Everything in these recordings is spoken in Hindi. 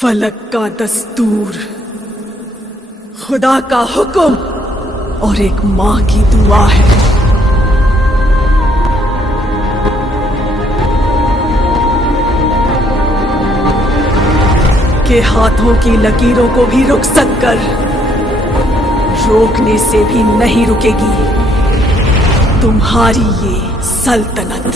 फलक का दस्तूर, खुदा का हुक्म और एक माँ की दुआ है। के हाथों की लकीरों को भी रुखसत कर, रोकने से भी नहीं रुकेगी तुम्हारी ये सल्तनत।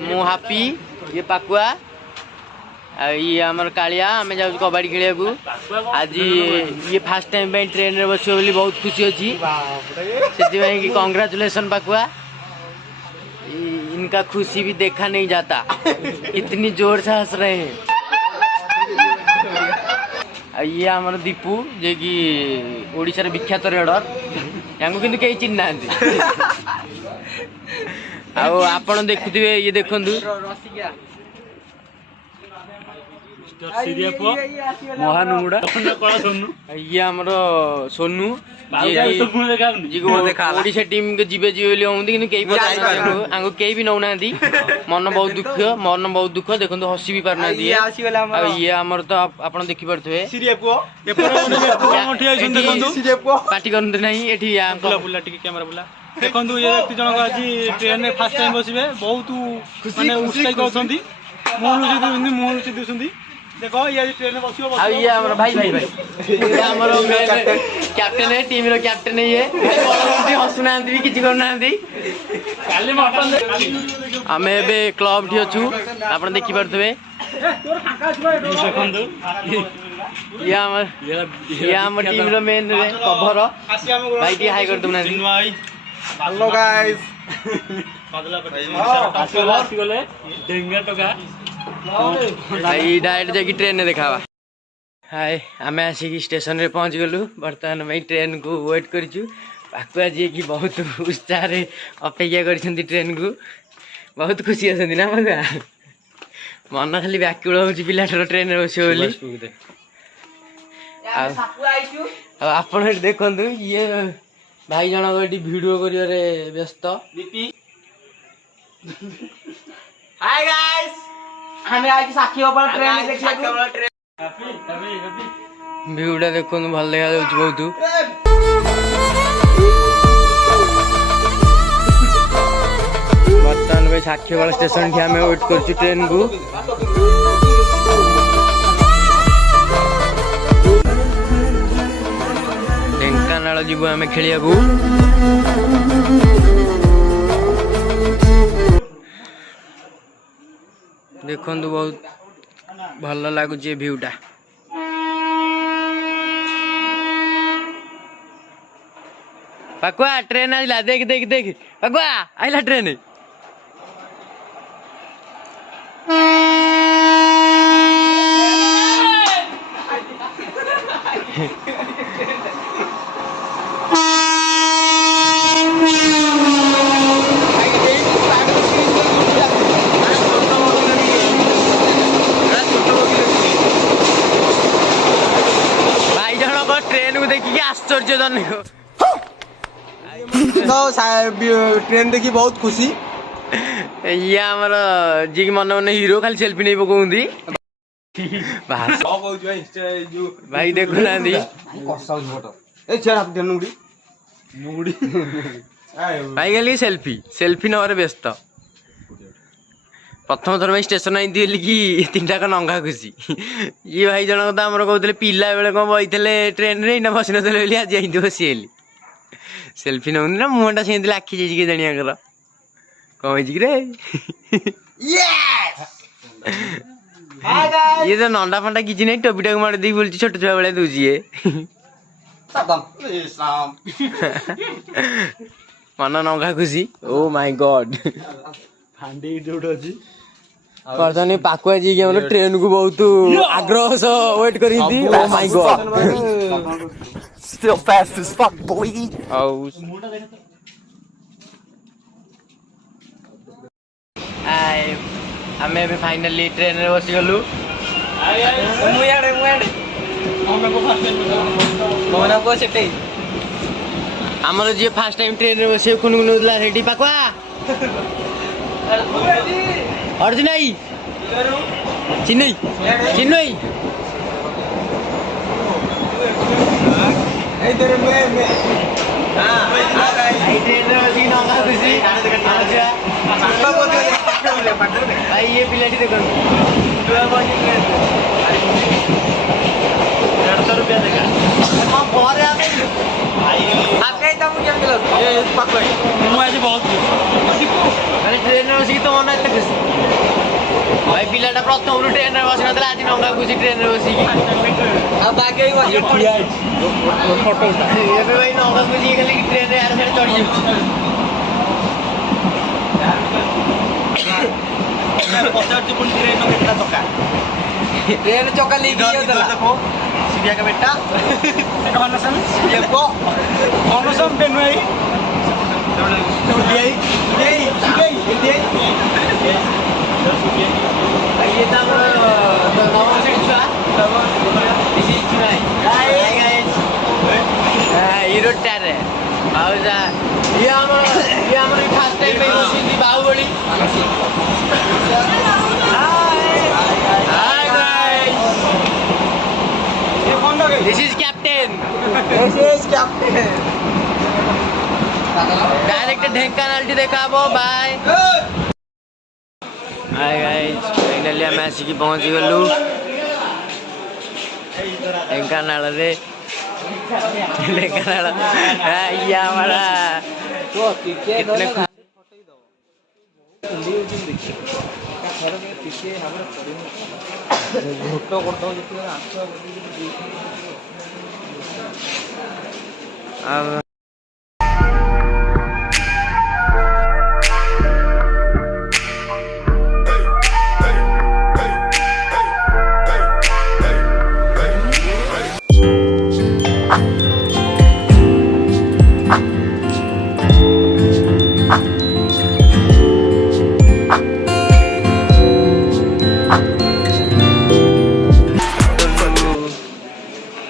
मु हापी ये पाकुआ ये आमर कालिया आम जाऊँ कबाड़ी खेलिया को आज ये फास्ट टाइम ट्रेन रे बस बोली बहुत खुशी अच्छी से कांग्रेचुलेसन पाकुआ। इनका खुशी भी देखा नहीं जाता, इतनी जोर से हंस रहे हैं। ये आमर दीपू जे कि ओडिशा रे विख्यात रेडर यांको किंतु कई चिन्ह ना आपण देखुथिबे ये देखंदु महानुमुड़ा ये हमरो सोनू ओडिशा टीम के जीवे जीवे ले होंदी किंतु केई पता आंगो केई भी नौना दी मन बहुत दुख देखंदु हसी भी पारना दी ये हमर तो आपण देखि परथबे पार्टी करन नहीं एठी बुला बुला टिके कैमरा बुला देखो ये व्यक्ति जनक आज ट्रेन में फास्ट टाइम बसबे बहुत माने उत्साहित होछंदी मोहन लुचि दिसंदी। देखो ये ट्रेन में बसियो आ ये हमर भाई ये हमर कैप्टन है टीम रो कैप्टन है ये हसुना भी किछि करना दी काली मटन हमें बे क्लब ठी अछु आपण देखि परथबे देखंदु ये हमर टीम रो मेन रे कवर भाई टी हाई कर दउना दी। हेलो गाइस आसीगले डेंगा टका भाई डायरेक्ट जाके ट्रेन ने देखावा। हाय आमे आसिक स्टेशन रे पहुंच गलु बर्तमान भाई ट्रेन को वेट करिछु। पाकुआ जी की बहुत उत्साह रे अपेक्षा करछंती ट्रेन को बहुत खुशी अछंती ना पाकुआ मन खाली व्याकुल होउची पिलाटर ट्रेन रे बसियो बोली। आपण देखंतु ये भाई जनक एटी वीडियो करियो रे व्यस्त हाय गाइस हमें आज साखी ऊपर ट्रेन देखिया व्यूटा देखो भल देखा जाउछ बहुत। बर्तमान भाई साखीवाला स्टेशन ठी हमें वेट करछु ट्रेन को। ढेंकानाल जीवु आमे खेलिया को देखंतु बहुत भल लागुच व्यूटा। पाकुआ ट्रेन आइला देख देख देख पाकुआ आइला ट्रेन आश्चर्यजनक ट्रेन देखी बहुत खुशी। ये हमार जी की मन मन हीरो खाली सेल्फी नहीं पकाउंदी भाई देखु ना दी भाई खाली सेल्फी नवर व्यस्त। प्रथम थर भाई स्टेशन आई कि तीन का नंगा खुशी। ये भाई जनक तो आमर कहते पिला बेले कौन बही ट्रेन रे ना बस नथिले आज आई बसी सेल्फी नौंदी ना मुहटा से आखि जाइए जानिया कर कौन रे ये तो नंडा फंडा किसी नहीं टोपीटा मार दी बोलती छोट छुआ बेले दूजी मन नंगा खुशी। ओ माय गॉड बर्तमान पाकुआ जी के मतलब ट्रेन को बहुत आग्रह से वेट करी थी। Oh my God Still fast as fuck boy। आमे भी फाइनली ट्रेन रे बसी गलु मोना को सेटे आमर जी फास्ट टाइम ट्रेन रे बसे कुन रेडी पाकुआ अर्जुन आई चिन्नई चिन्नई भाई ये पिलाटी देखो 150 रुपया देखा ट्रेन बस तो मन एत खुशी भाई पिलाटा प्रथम ट्रेन बस ना आज नंगा खुशी ट्रेन बस भाई नंगा खुशी खाली ट्रेन यार चढ़ी ट्रेन चौका लेके देखो सीरिया का बेटा सीरिया को कौन सा ट्रेन है ये हिरो टायर है ये fast time Baahubali This is captain. Direct Dhenkanal टी देखा बो बाय हाय गाइस फाइनली हम आसिकी पहुंच गलु ढेंकानाल रे ढेंकानाल ये हमारा कितने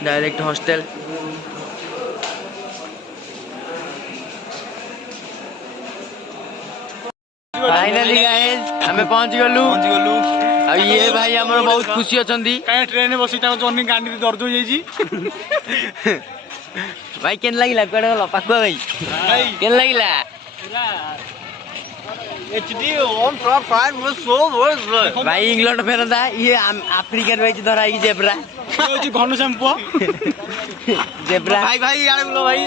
डायरेक्ट हॉस्टल फाइनली गाइस हमें पहुंच गलु अब ये भाई हमर बहुत खुशी अछंती काहे ट्रेन में बसी ता जर्नी गांडी दर्द हो जाई जी भाई केन लागिला कोडे गलो पाकुआ भाई केन लागिला HD 145 was so worse भाई इंग्लैंड फेरदा ये अफ्रीकन भाई धरा की जेब्रा ये होची घन शैम्पू जेब्रा भाई भाई यार बोलो भाई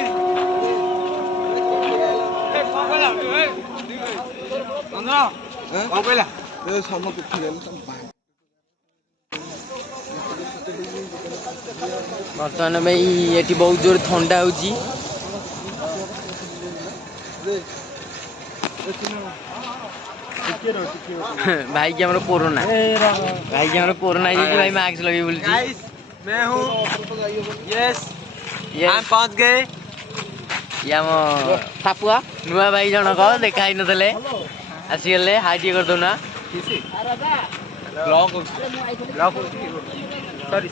अंदर कौन कहला ए सम किथि गेल सम बर्तमान भाई ये बहुत जोर ठंडा होची भाई की हमारा कोरोना भाई मास्क लगे बोल गाइस मैं हूं यस हम पहुंच गए ये हम सापुआ नुआ भाई जन को देखा ही नथले आसी गले हाई कर दो ना ब्लॉग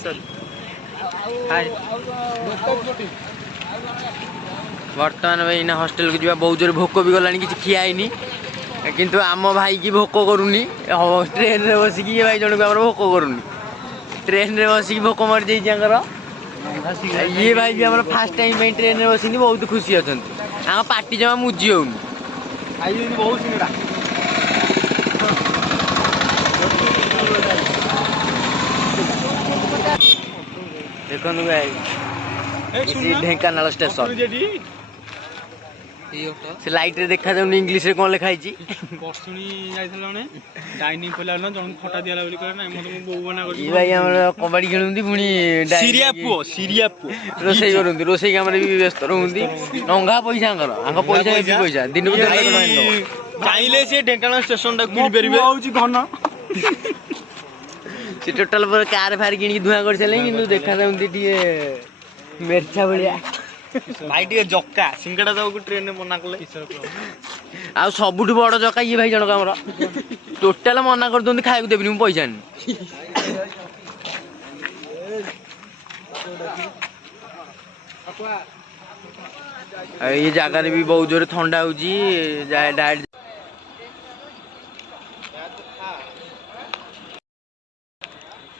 सॉरी हाय बर्तमान भाई ना हॉस्टेल को जा बहुत जोर भोक भी गलानी किसी खियानी किंतु आम भाई की भोक करूनी ट्रेन रे बसिक ये भाई जन को भोक करूनी ट्रेन रे बसिक भोक मर जाइए ये भाई भी हमारा फास्ट टाइम ट्रेन रे बसिनी बहुत खुशी अच्छा आम पार्टी जमा मुझी होनी आई बहुत सिंगड़ा देखो भाई ढेंकानाल स्टेशन से लाइट रे देखा जाउनी इंग्लिश रे कोन लिखाई छी बसुनी जाइथल ने डाइनिंग खोला न जन खटा दियाला बोली करे ना मते बो बना कर ई भाई हमर कबड्डी खेलुंदी पुनी सीरिया पो रोसई करूंदी रोसई कामरे भी व्यस्त रहउंदी नंगा पैसा अंगर आंग पैसा भी पैसा दिन भी चाहिले से ढेंकानाल स्टेशन ता कुल बेरिबे होची घन से टोटल पर कार फार किनी धुआ कर चले किंतु देखा जाउंदी टिए मेरछा बलिया भाई टिके जक्का सिंगड़ा दाऊ ट्रेन में मना कले आ सबुठ बड़ जका ये भाई जनक हमर टोटल मना कर दोंदी खाइक देबनी मु पैसा नि ये जगार भी बहुत जोर थंडा हो डायरेक्ट।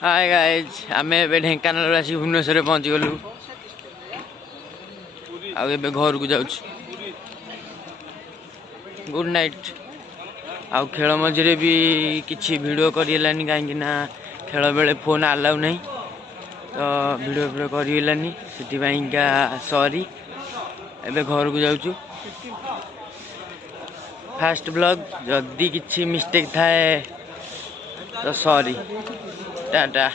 हाय गाइज आम ए ढेंकानाल आसी भुवनेश्वर पहुँची गलु आगे घर को जाऊँ। Good night. आउ खेल मझे भी किसी वीडियो करेलानी कहीं खेल बेले फोन आलाउ नहीं तो वीडियो करेलानी से सॉरी। एबे घर को जाऊँ फास्ट ब्लॉग जदि किसी मिस्टेक थाए तो सॉरी टाटा।